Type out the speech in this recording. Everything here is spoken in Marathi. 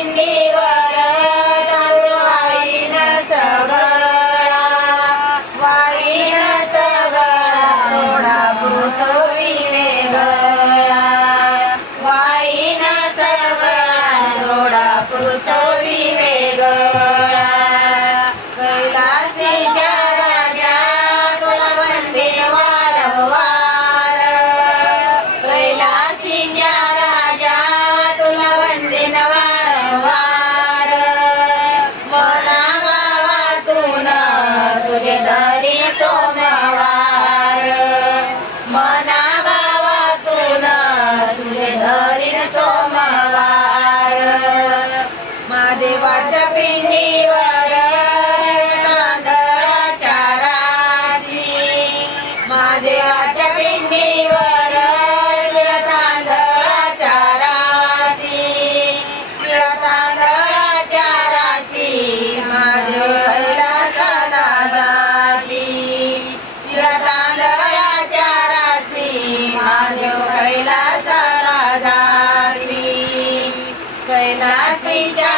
पिंडीवर तांदूळ वाईन सगळा, वाईन सगळा थोडा पृथ्वी वेगळा, वाईन सगळा थोडा पृथ्वी वेगळा. कैलासीच्या राजा तुला वंदे वारंवार, कैलासीच्या राजा तुला वंदे वारंवार. मना गावातून तुझे धरीन सोमवार, मना गावातून तुझे धरीन सोमवार. महादेवाच्या पिंडीवर तांदळाच्या राशी, महादेवाच्या पिंडीवर तांदळाच्या राशी, तांदळाच्या राशी महादेव कैलासाला दासी, तांदळाच्या राशी महादेव कैलासाला दासी. कैलासीच्या